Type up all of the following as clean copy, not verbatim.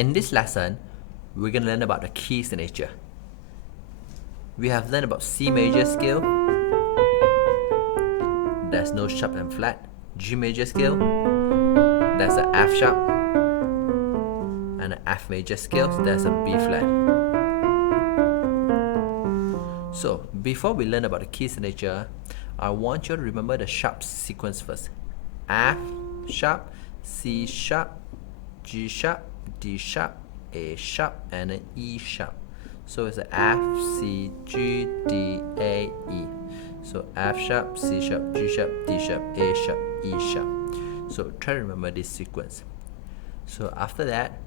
In this lesson, we're going to learn about the key signature. We have learned about C major scale. There's no sharp and flat. G major scale. There's a F sharp. And an F major scale. There's a B flat. So, before we learn about the key signature, I want you to remember the sharp sequence first. F sharp, C sharp, G sharp, D sharp, A sharp, and an E sharp. So it's a F, C, G, D, A, E. So F sharp, C sharp, G sharp, D sharp, A sharp, E sharp. So try to remember this sequence. So after that,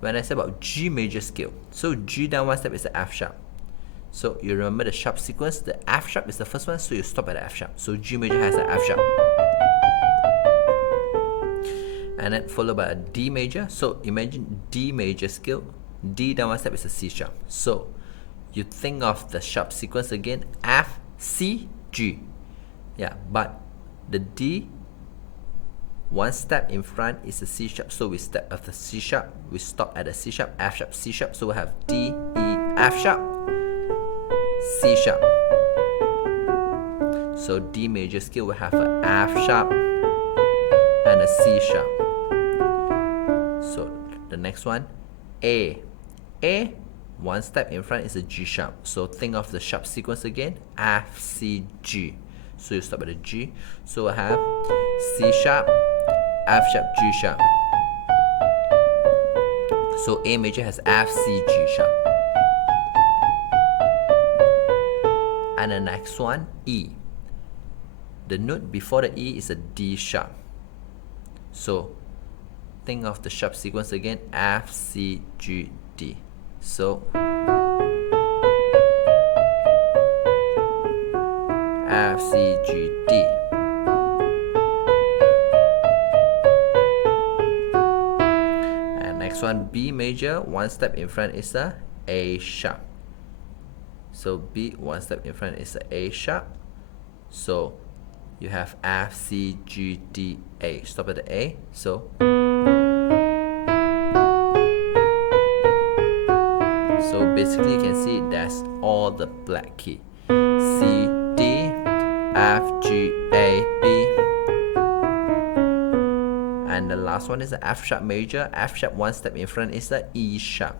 when I say about G major scale, so G down one step is the F sharp. So you remember the sharp sequence, the F sharp is the first one, so you stop at the F sharp. So G major has an F sharp. And then followed by a D major. So imagine D major scale, D down one step is a C sharp. So you think of the sharp sequence again, F, C, G. Yeah, but the D, one step in front is a C sharp. So we step at the C sharp, we stop at the C sharp, F sharp, C sharp. So we have D, E, F sharp, C sharp. So D major scale will have a F sharp and a C sharp. So the next one, A. A, one step in front is a G sharp. So think of the sharp sequence again, F, C, G. So you stop at the G. So I have C sharp, F sharp, G sharp. So A major has F, C, G sharp. And the next one, E. The note before the E is a D sharp. So think of the sharp sequence again, F, C, G, D. So F, C, G, D. And next one, B major, one step in front is a A sharp. So B, one step in front is a A sharp. So you have F, C, G, D, A. Stop at the A. So basically you can see that's all the black key. C, D, F, G, A, B. And the last one is the F sharp major. F sharp one step in front is the E sharp.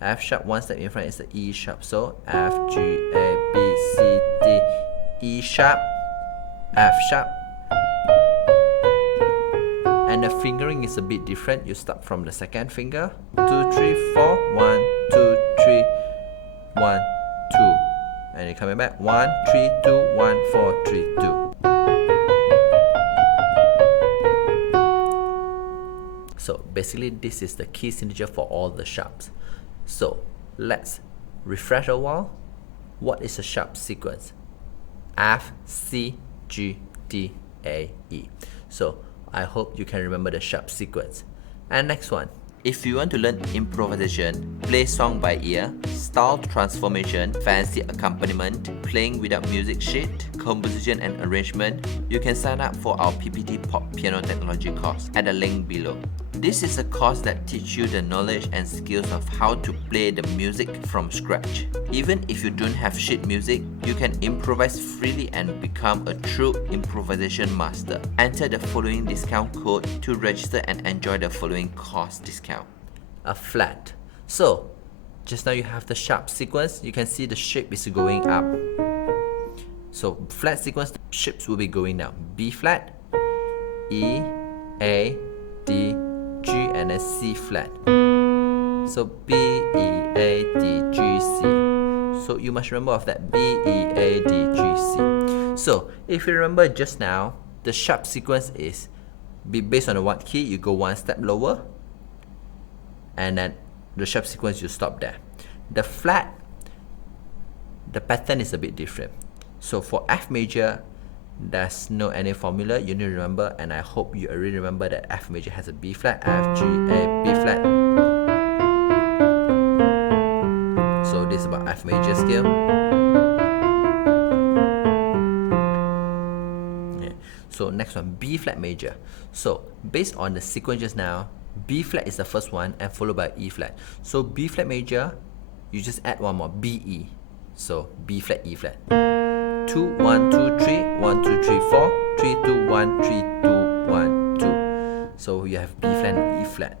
F sharp one step in front is the E sharp. So F, G, A, B, C, D, E sharp, F sharp. And the fingering is a bit different. You start from the second finger. 2, 3, 4. 1, 2, 3, 1, 2. And you're coming back. 1, 3, 2, 1, 4, 3, 2. So basically this is the key signature for all the sharps. So let's refresh a while. What is a sharp sequence? F, C, G, D, A, E. So I hope you can remember the sharp sequence. And next one, if you want to learn improvisation, play song by ear, style transformation, fancy accompaniment, playing without music sheet, composition and arrangement, you can sign up for our PPT Pop Piano Technology course at the link below. This is a course that teaches you the knowledge and skills of how to play the music from scratch. Even if you don't have sheet music, you can improvise freely and become a true improvisation master. Enter the following discount code to register and enjoy the following course discount. A flat. So, just now you have the sharp sequence, you can see the shape is going up. So, flat sequence, the shapes will be going down. B flat, E, A, D, G, and then C flat. So B, E, A, D, G, C. So you must remember of that B, E, A, D, G, C. So if you remember just now, the sharp sequence is based on the what key, you go one step lower, and then the sharp sequence you stop there. The flat, the pattern is a bit different. So for F major, there's no any formula you need to remember, and I hope you already remember that F major has a B flat, F, G, A, B flat. So this is about F major scale. Okay. So next one, B flat major. So based on the sequence just now, B flat is the first one and followed by E flat. So B flat major, you just add one more, B E. So B flat, E flat. 2, 1, 2, 3, 1, 2, 3, 4, 3, 2, 1, 3, 2, 1, 2. So you have B flat and E flat.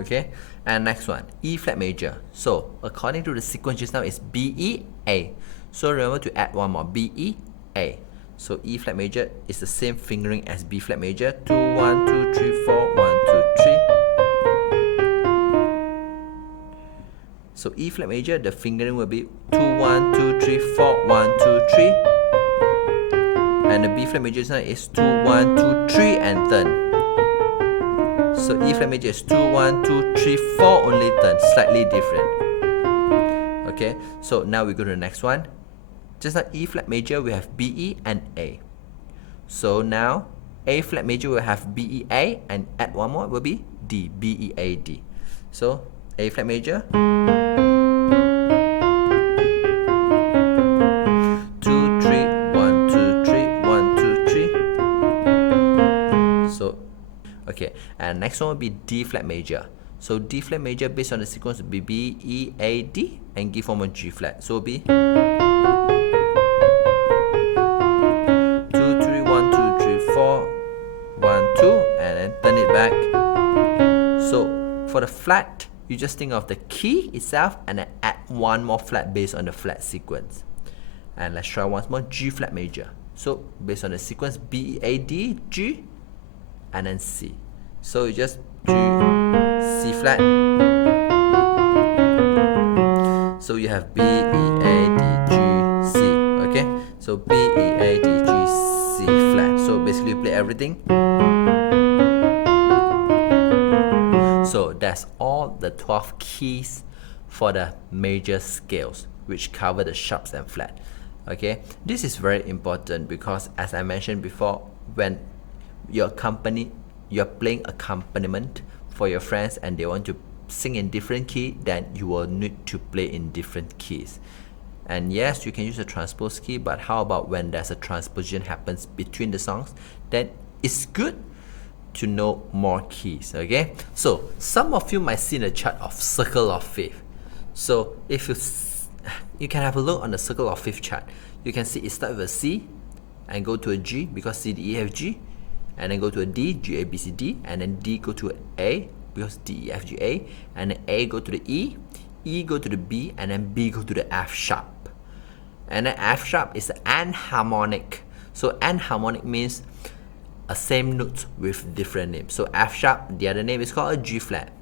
Okay, and next one, E flat major. So according to the sequence just now is B, E, A. So remember to add one more, B, E, A. So E flat major is the same fingering as B flat major. 2, 1, 2, 3, 4, 1, 2, 3. So E flat major, the fingering will be 2, 1, 2, 3, 4, 1, 2, 3. And the B flat major is 2, 1, 2, 3 and turn. So E flat major is 2, 1, 2, 3, 4 only turn, slightly different. Okay, so now we go to the next one. Just like E flat major, we have B, E and A. So now A flat major will have B, E, A, and add one more will be D, B, E, A, D. So A flat major, 2, 3, 1, 2, 3, 1, 2, 3. So okay, and next one will be D flat major. So D flat major based on the sequence will be B, E, A, D, and give one more G flat. So it will be 1, 2, and then turn it back. So for the flat, you just think of the key itself and then add one more flat based on the flat sequence. And let's try once more, G flat major. So based on the sequence B, A, D, G, and then C. So you just G, C flat. So you have B, E, A, D, G, C. Okay, so B, E, A, D, G, C flat. So basically you play everything. So that's all the 12 keys for the major scales, which cover the sharps and flat. Okay, this is very important because as I mentioned before, when you're playing accompaniment for your friends and they want to sing in different key, then you will need to play in different keys. And yes, you can use a transpose key, but how about when there's a transposition happens between the songs? Then it's good to know more keys. Okay, so some of you might see in the chart of circle of fifth. So if you can have a look on the circle of fifth chart, you can see it starts with a C and go to a G because C, D, E, F, G, and then go to a D, G, A, B, C, D, and then D go to A because D, E, F, G, A, and then A go to the E, E go to the B, and then B go to the F sharp. And then F sharp is the anharmonic. So anharmonic means a same note with different names. So F sharp, the other name is called a G flat.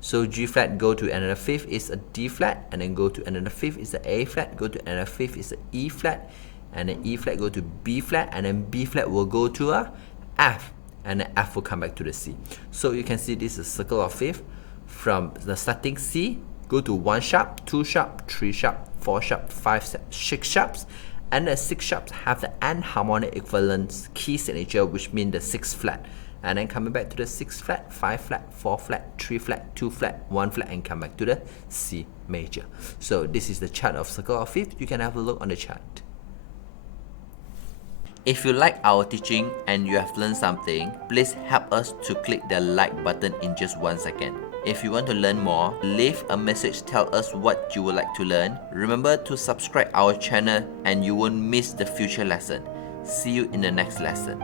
So G flat go to another fifth is a D flat, and then go to another fifth is the A flat, go to another fifth is the E flat, and then E flat go to B flat, and then B flat will go to a F, and then F will come back to the C. So you can see this is a circle of fifth. From the starting C, go to 1 sharp, 2 sharp, 3 sharp, 4 sharp, 5, 6 sharps, and the 6 sharps have the anharmonic equivalence key signature, which means the 6 flat. And then coming back to the 6 flat, 5 flat, 4 flat, 3 flat, 2 flat, 1 flat, and come back to the C major. So this is the chart of circle of fifth. You can have a look on the chart. If you like our teaching and you have learned something, please help us to click the like button in just 1 second. If you want to learn more, leave a message, tell us what you would like to learn. Remember to subscribe our channel and you won't miss the future lesson. See you in the next lesson.